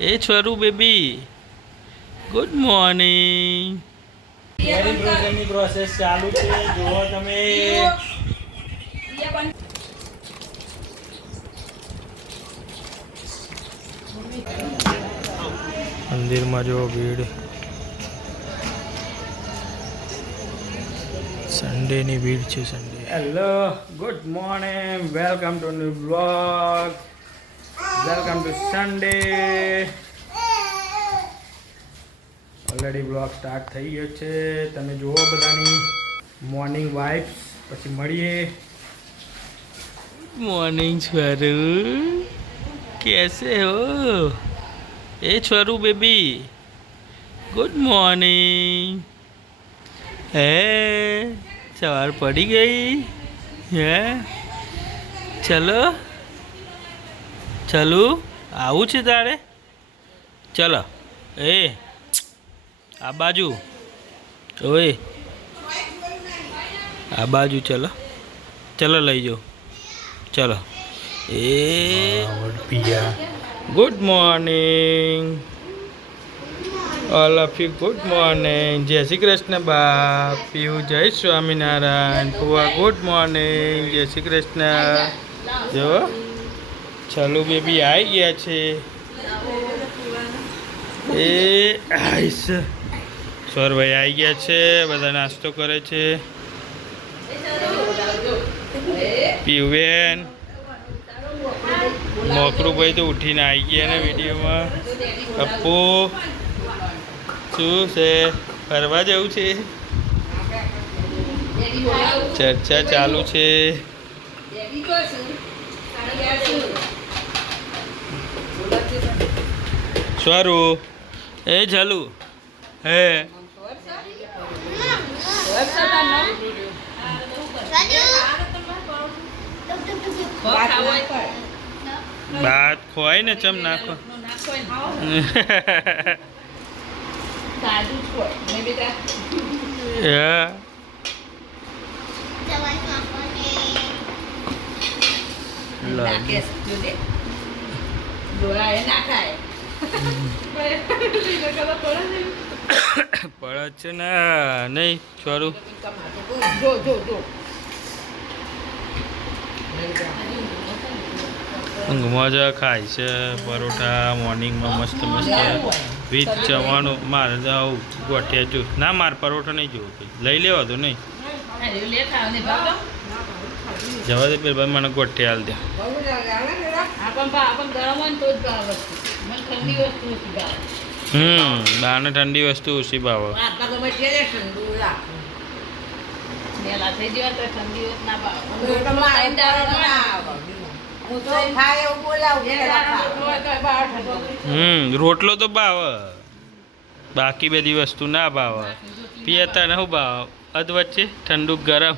એ છોરું baby good morning. કેરી ફ્રોઝનની process ચાલુ છે. જુઓ તમે મંદિરમાં જો ભીડ. સન્ડેની ભીડ છે. Sunday. Hello, good morning, welcome to new blog, welcome to Sunday. Already blog start થઈ ગયો છે. તમે જુઓ બધાની મોર્નિંગ વાઇબ્સ. પછી મળીએ. મોર્નિંગ છોરું, કેસે હો? એ છોરું બેબી ગુડ મોર્નિંગ. હે સવાર પડી ગઈ હે? ચલો ચલો, આવું છે તારે? ચલો એ આ બાજુ, ઓય આ બાજુ ચલો ચલો લઈ જાઓ. ચલો એ પિયા. Good morning all of you. Good morning. જય શ્રી કૃષ્ણ બાપ. પીવું જય સ્વામિનારાયણ. ફુવા ગુડ મોર્નિંગ. જય શ્રી કૃષ્ણ. જો ચલો બેબી આવી ગયા છે. એ આઈસ સ્વરભાઈ આવી ગયા છે. બધા નાસ્તો કરે છે. પીવેન મોકરુભાઈ તો ઉઠીને આવી ગયા ને વિડીયોમાં. કપ્પુ શું છે? ફરવા જવું છે? ચર્ચા ચાલુ છે. સ્વરૂ એ ચાલુ હે બાત ખોવાય ને ચમ નાખો. પડે છે ને નહીં છોરું. મજા ખાય છે પરોઠા મોર્નિંગમાં મસ્ત મસ્ત વિથ જવાનું. મારે જાઉં ગોઠિયા જો ના, મારે પરોઠા નહીં જોવું. લઈ લેવા તો નહીં જવા દે. પેલા મને ગોઠિયા હાલ દે. બાને ઠંડી વસ્તુ ઓછી ભાવે. રોટલો તો ભાવે, બાકી બધી વસ્તુ ના ભાવે. પિયતા ન ભાવ અધ વચ્ચે ઠંડુ ગરમ.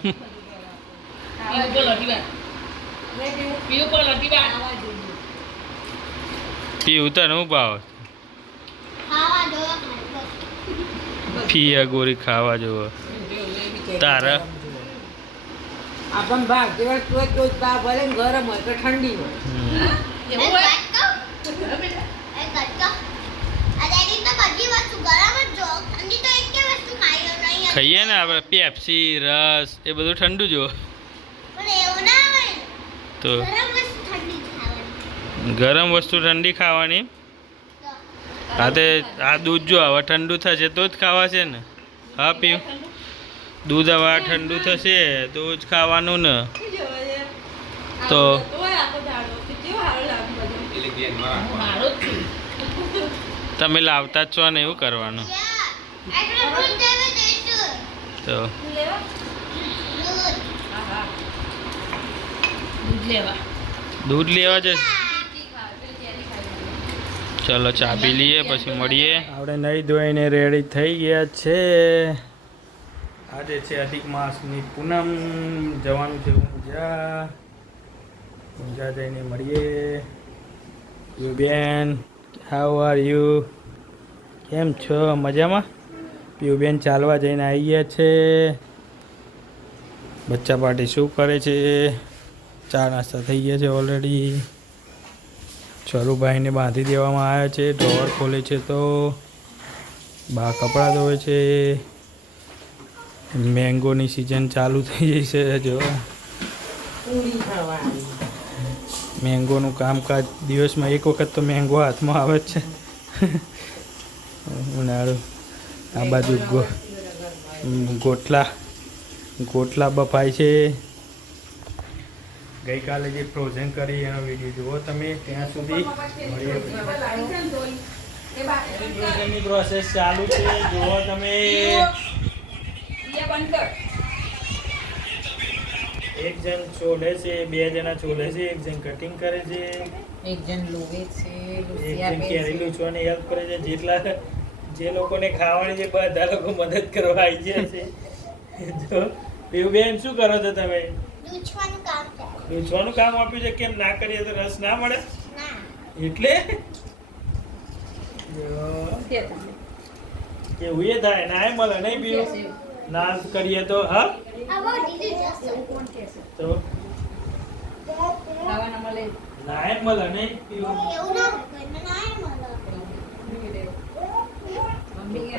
પીવું તો ન ભાવ. પીયા ગોરી ખાવા જોવો તારા. આપણ ભાગ જે વસ્તુ હોય તો ભાવ ભલે ગરમ હોય કે ઠંડી હોય. ખાઈએ ને આપણે પેપ્સી રસ એ બધું ઠંડુ જો. તો ગરમ વસ્તુ ઠંડી ખાવાની. હા તે આ દૂધ જો હવે ઠંડુ થશે તો જ ખાવા છે ને. હા પીવું દૂધ હવે ઠંડુ થશે તો જ ખાવાનું ને. તો તમે લાવતા જ છો ને એવું કરવાનું. તો દૂધ લેવા જશે. ચલો ચા પી લઈએ પછી મળીએ. આપણે નહીં ધોઈને રેડી થઈ ગયા છે. આજે છે અધિક માસની પૂનમ. જવાનું છે ઊંઝા. ઊંઝા જઈને મળીએ. યુ બેન હાઉ આર યુ? કેમ છો? મજામાં? પીયુબેન ચાલવા જઈને આવી ગયા છે. બચ્ચા પાર્ટી શું કરે છે? ચા નાસ્તા થઈ ગયા છે ઓલરેડી. ચરુભાઈને બાંધી દેવામાં આવ્યા છે. ડ્રોવર ખોલે છે તો બા કપડાં ધોવે છે. મેંગોની સિઝન ચાલુ થઈ ગઈ છે. જો પૂરી ખાવાની. મેંગોનું કામકાજ દિવસમાં એક વખત તો મેંગો હાથમાં આવે જ છે. ઉનાળો આ બાજુ ગોટલા બફાય છે. ગઈકાલે જે ફ્રોઝન કરી એનો વિડીયો જુઓ તમે. ત્યાં સુધી ફ્રોઝનની પ્રોસેસ ચાલુ છે. જુઓ તમે. એક જણ છોલે છે, 2 જણા છોલે છે, એક જણ કટિંગ કરે છે, એક જણ લોવે છે, એક જણ કેરી લૂછવાની હેલ્પ કરે છે. જે લોકોને ખાવાની છે બધા લોકો મદદ કરવા આવી ગયા છે. જો બેન શું કરો છો તમે? લૂછવાનું કામ આપ્યું છે. કેમ ના કરીએ તો રસ ના મળે? એટલે કેવું એ થાય ના મળે નહીં પીવું ના કરીએ તો. હા તો ના મળે નહીં પીવું.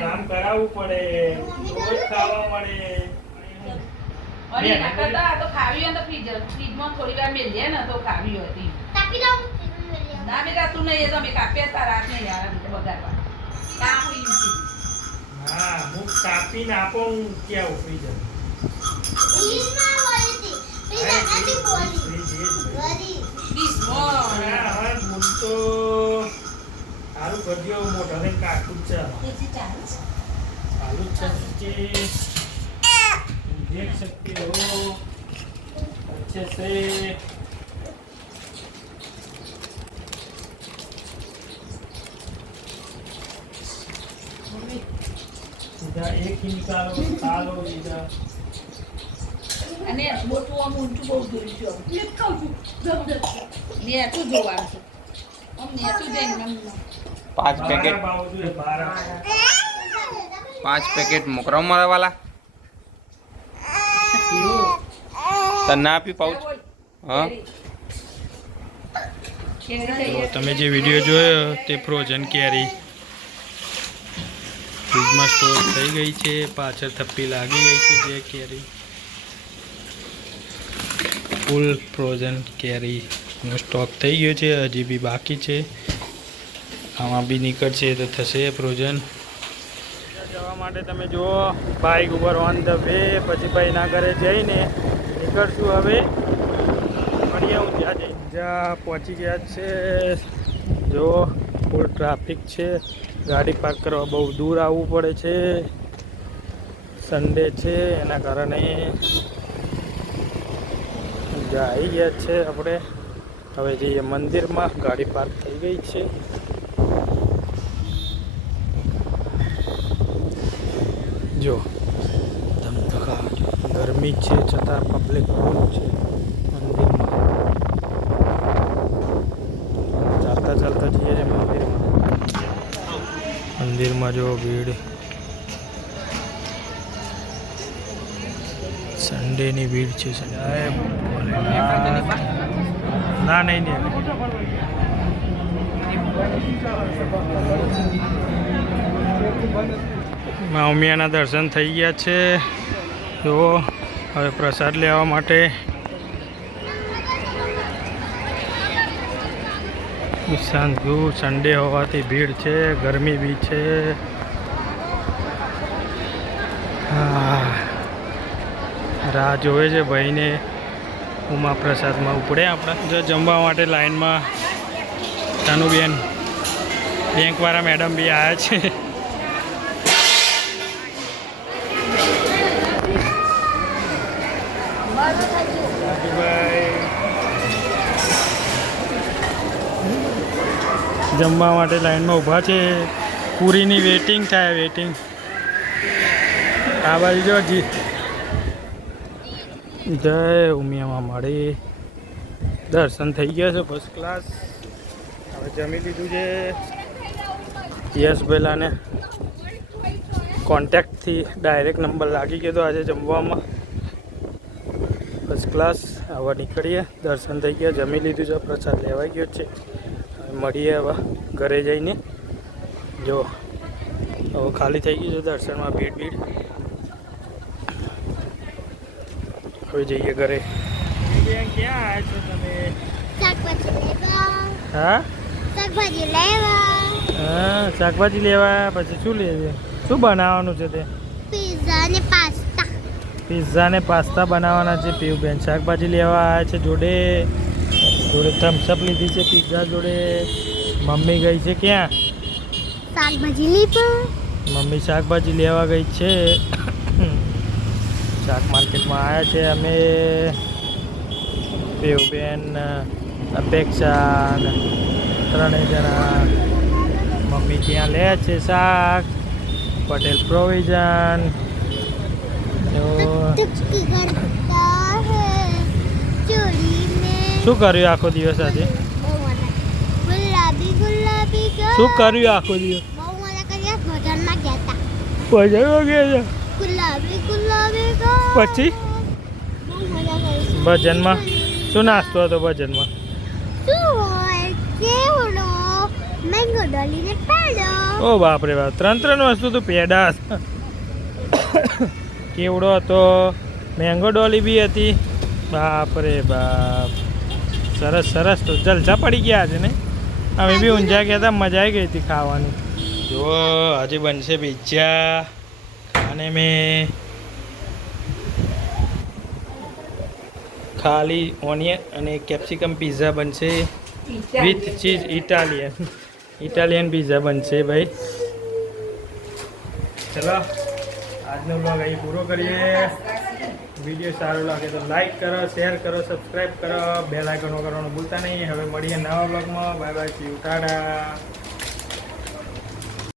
કામ કરાવવું પડે, રોજ ખાવા મળે. તો ખાવી હોય તો ફ્રીજમાં થોડી વાર મેળ દે ને તો ખાવી હતી. ના બેટા તું નહીં તમે કાપ્યા તા રાત નહીં યાર બગાડવા કામ હોય. હા હું કાપીને આપો હું ક્યાં ઉભી જાઉં. સારું કરજો. મોટા થઈને કાઢું જ છે. ચાલુ જ છે. देख सकते हो अच्छे से. इधर एक ही निकालो, निकालो इधर. અને મોટું આમ ઊંચું બહુ દૂર છે. લટકાવ છું જબરદસ્ત. નેટું જોવાનું છે. આમ નેટું જઈને 5 પેકેટ 5 પેકેટ મોકરાવ મારા વાલા. તને ના આપી પાઉચ? હા તમે જે વિડીયો જોયો તે ફ્રોઝન કેરી ફ્રીજમાં સ્ટોર થઈ ગઈ છે. પાછળ થપ્પી લાગી ગઈ છે. જે કેરી ફૂલ ફ્રોઝન કેરીનો સ્ટોક થઈ ગયો છે. હજી બી બાકી છે. આમાં બી નીકળશે તો થશે ફ્રોઝન. જવા માટે તમે જુઓ બાઇક ઉપર ઓન ધ વે. પછી ભાઈના ઘરે જઈને નીકળશું. હવે મળીએ. હું જ્યાં પહોંચી ગયા છે. જો ફૂલ ટ્રાફિક છે. ગાડી પાર્ક કરવા બહુ દૂર આવવું પડે છે. સન્ડે છે એના કારણે આવી ગયા છે આપણે. હવે જઈએ મંદિરમાં. ગાડી પાર્ક થઈ ગઈ છે. જો ધમધકાટ ગરમી છે છતાં પબ્લિક ખૂબ છે મંદિરમાં. ચાલતા ચાલતા જઈએ છીએ મંદિરમાં. જો ભીડ. સન્ડેની ભીડ છે. ના નહીં ઉમિયાના દર્શન થઈ ગયા છે. જો હવે પ્રસાદ લેવા માટે સાંજુ સન્ડે હોવાથી ભીડ છે. ગરમી બી છે. રાહ જોવે છે ભાઈને ઉમા પ્રસાદમાં ઉપડે. આપણે જો જમવા માટે લાઈનમાં તાનુબેન બેંકવાળા મેડમ બી આવ્યા છે. જમવા માટે લાઈનમાં ઊભા છે. પૂરીની વેટિંગ થાય. વેટિંગ આ બાજુ જો જય ઉમિયામાં મળી. દર્શન થઈ ગયા છે ફર્સ્ટ ક્લાસ. હવે જમી લીધું છે. યસ પહેલાંને કોન્ટેક્ટથી ડાયરેક્ટ નંબર લાગી ગયો તો આજે જમવામાં. First class. હવે નીકળીએ. દર્શન થઈ ગયા. જમી લીધું છે. પ્રસાદ લેવાઈ ગયો છે. મળીએ હવે ઘરે જઈને. જો હવે ખાલી થઈ ગયું છે દર્શનમાં ભીડ. હવે જઈએ ઘરે. ક્યાં આવ્યા છો તમે? હા હા, શાકભાજી લેવા. પછી શું લેજે? શું બનાવવાનું છે તે? પિઝા ને પાસ્તા બનાવવાના છે. પીવું શાકભાજી લેવા આવ્યા છે. જોડે થમ્સઅપ લીધી છે પિઝા જોડે. મમ્મી ગઈ છે ક્યાં? મમ્મી શાકભાજી લેવા ગઈ છે. શાક માર્કેટમાં આવ્યા છે અમે. પીવબેન, અપેક્ષા, ત્રણેય જણા. મમ્મી ત્યાં લે છે શાક. પટેલ પ્રોવિઝન. શું કર્યું આખો દિવસ આજે? શું કર્યું આખો દિવસ? ભજનમાં ગયા હતા. પછી ભજનમાં શું નાસ્તો હતો? ભજનમાં ઓ બાપરે બાપ, 3 વસ્તુ તો પેડા હતા. કેવડો હતો, મેંગો ડોલી બી હતી. બાપરે બાપ, સરસ. તો જલસા પડી ગયા છે ને. અમે બી ઊંઝા ગયા હતા, મજા આવી ગઈ હતી ખાવાની. જો આજે બનશે પિઝા. ખાને મેં ખાલી ઓનિયન અને કેપ્સિકમ પિઝા બનશે વિથ ચીઝ. ઇટાલિયન પિઝા બનશે ભાઈ. ચલો આજનો બ્લોગ અહીં પૂરો કરીએ. વિડીયો સારો લાગે તો લાઈક કરો, શેર કરો, સબસ્ક્રાઈબ કરો, બેલ આઇકન કરવાનું ભૂલતા નહીં. હવે મળીએ નવા બ્લોગમાં. Bye bye, C you, Tata.